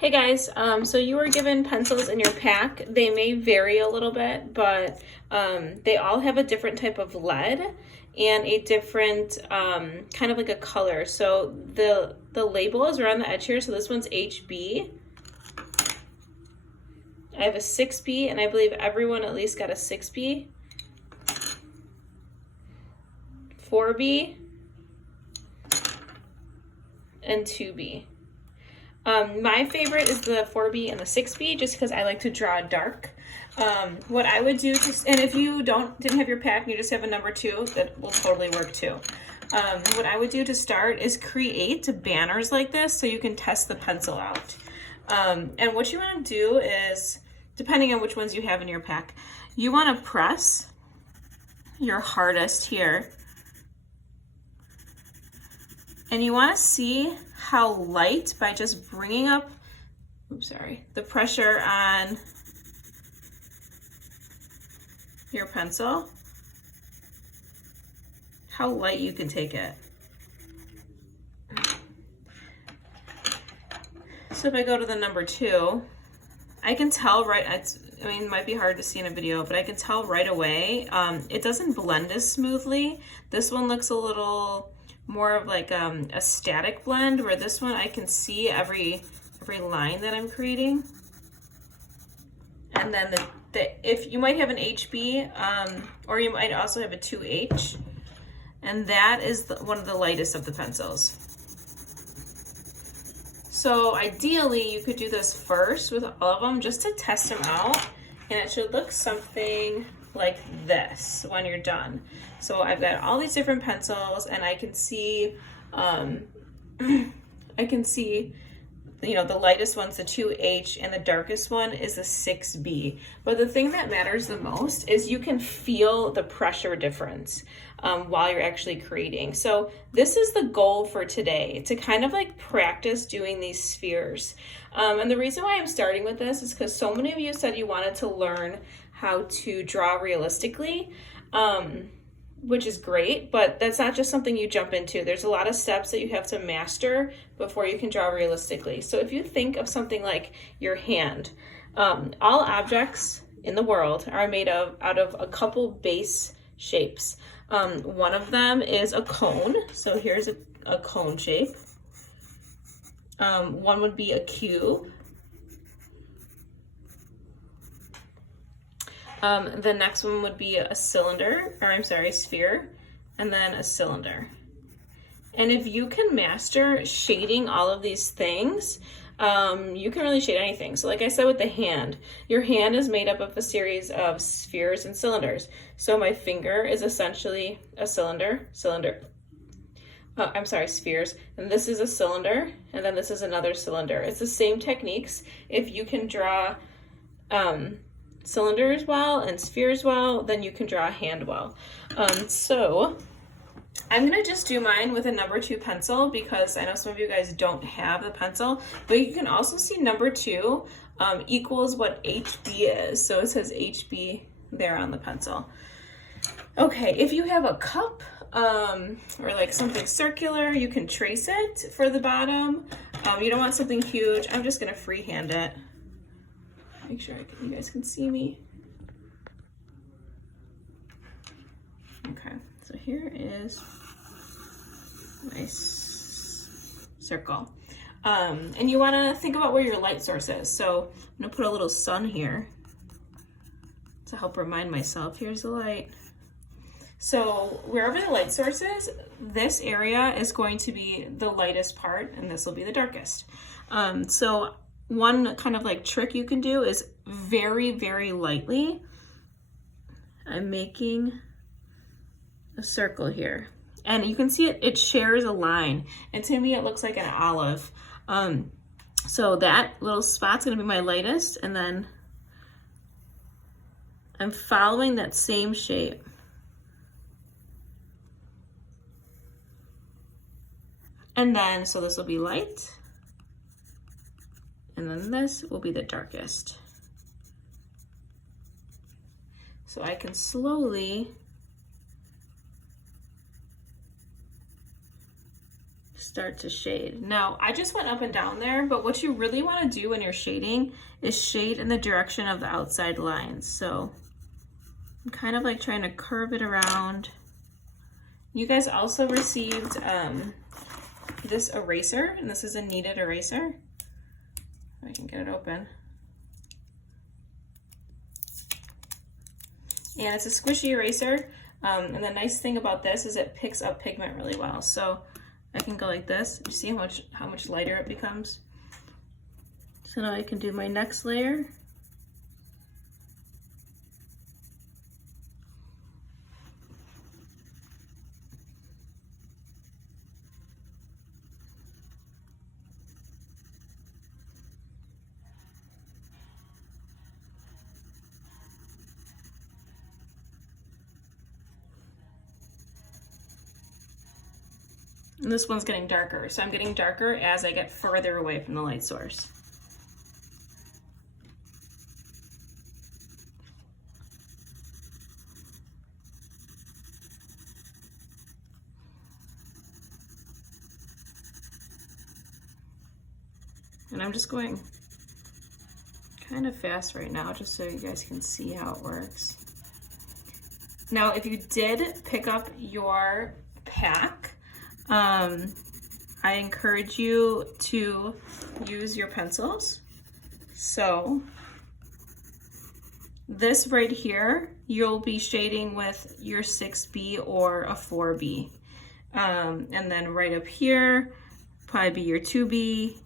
Hey guys, so you were given pencils in your pack. They may vary a little bit, but they all have a different type of lead and a different kind of like a color. So the label is around the edge here. So this one's HB. I have a 6B, and I believe everyone at least got a 6B. 4B and 2B. My favorite is the 4B and the 6B just because I like to draw dark. What I would do, and if you didn't have your pack and you just have a number 2, that will totally work too. What I would do to start is create banners like this so you can test the pencil out. And what you want to do is, depending on which ones you have in your pack, you want to press your hardest here. And you want to see how light, by just bringing up, the pressure on your pencil, how light you can take it. So if I go to the number 2, I can tell it might be hard to see in a video, but I can tell right away. It doesn't blend as smoothly. This one looks a little more of like a static blend, where this one I can see every line that I'm creating. And then if you might have an HB, or you might also have a 2H, and that is one of the lightest of the pencils. So ideally you could do this first with all of them just to test them out, and it should look something like this when you're done. So I've got all these different pencils, and I can see the lightest one's the 2H, and the darkest one is the 6B. But the thing that matters the most is you can feel the pressure difference while you're actually creating. So this is the goal for today, to kind of like practice doing these spheres. And the reason why I'm starting with this is because so many of you said you wanted to learn how to draw realistically, which is great, but that's not just something you jump into. There's a lot of steps that you have to master before you can draw realistically. So if you think of something like your hand, all objects in the world are made out of a couple base shapes. One of them is a cone. So here's a cone shape. One would be a cube. The next one would be a sphere, and then a cylinder. And if you can master shading all of these things, you can really shade anything. So like I said with the hand, your hand is made up of a series of spheres and cylinders. So my finger is essentially a spheres. And this is a cylinder, and then this is another cylinder. It's the same techniques. If you can draw cylinders well and spheres well, then you can draw a hand well. So I'm gonna just do mine with a number 2 pencil, because I know some of you guys don't have the pencil, but you can also see number 2 equals what HB is. So it says HB there on the pencil. Okay, if you have a cup or like something circular, you can trace it for the bottom. You don't want something huge. I'm just gonna freehand it. Make sure you guys can see me. Okay, so here is my circle. And you want to think about where your light source is. So I'm gonna put a little sun here to help remind myself, here's the light. So wherever the light source is, this area is going to be the lightest part, and this will be the darkest. So one kind of like trick you can do is very, very lightly, I'm making a circle here. And you can see it shares a line. And to me, it looks like an olive. So that little spot's gonna be my lightest, and then I'm following that same shape. And then, so this will be light, and then this will be the darkest. So I can slowly start to shade. Now, I just went up and down there, but what you really want to do when you're shading is shade in the direction of the outside lines. So I'm kind of like trying to curve it around. You guys also received this eraser, and this is a kneaded eraser. I can get it open. And it's a squishy eraser. And the nice thing about this is it picks up pigment really well. So I can go like this. You see how much lighter it becomes? So now I can do my next layer. And this one's getting darker, so I'm getting darker as I get further away from the light source. And I'm just going kind of fast right now, just so you guys can see how it works. Now, if you did pick up your pack, I encourage you to use your pencils. So this right here, you'll be shading with your 6B or a 4B. And then right up here, probably be your 2B,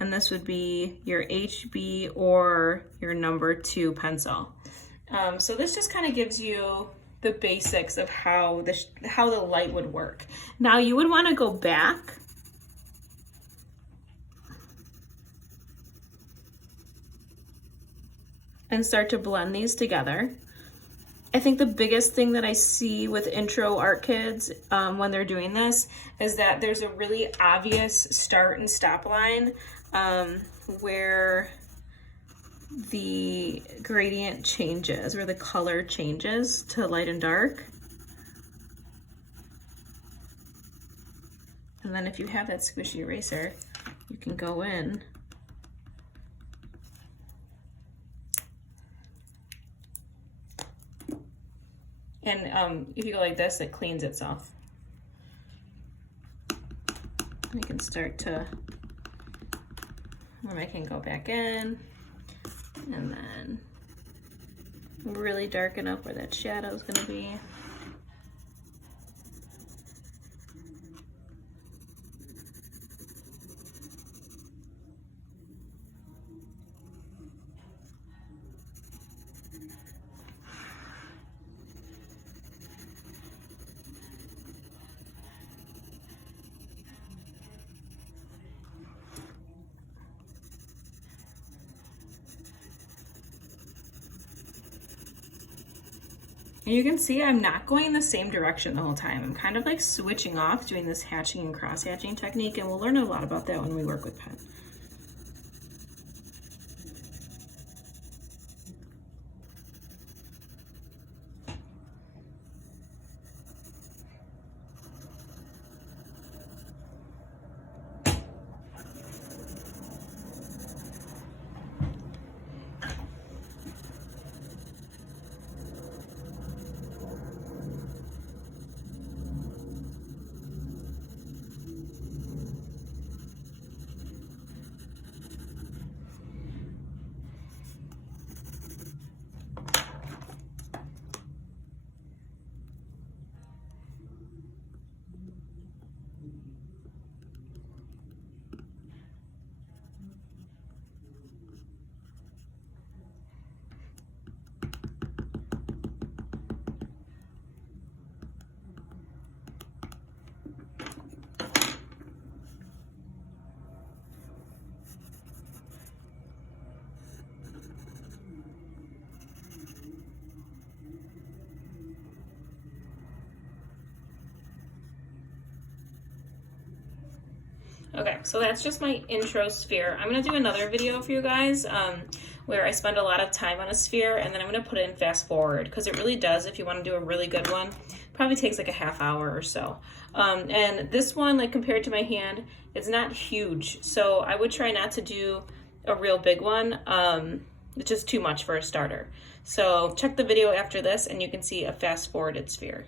and this would be your HB or your number 2 pencil. So this just kind of gives you the basics of how the light would work. Now you would want to go back and start to blend these together. I think the biggest thing that I see with intro art kids when they're doing this is that there's a really obvious start and stop line where the gradient changes, where the color changes to light and dark. And then if you have that squishy eraser, you can go in and if you go like this, it cleans itself. You can start to, and I can go back in and then really darken up where that shadow is going to be. And you can see I'm not going in the same direction the whole time. I'm kind of like switching off, doing this hatching and cross hatching technique, and we'll learn a lot about that when we work with pen. Okay, so that's just my intro sphere. I'm gonna do another video for you guys where I spend a lot of time on a sphere, and then I'm gonna put it in fast forward, because it really does, if you wanna do a really good one, probably takes like a half hour or so. And this one, like compared to my hand, it's not huge. So I would try not to do a real big one. It's just too much for a starter. So check the video after this and you can see a fast forwarded sphere.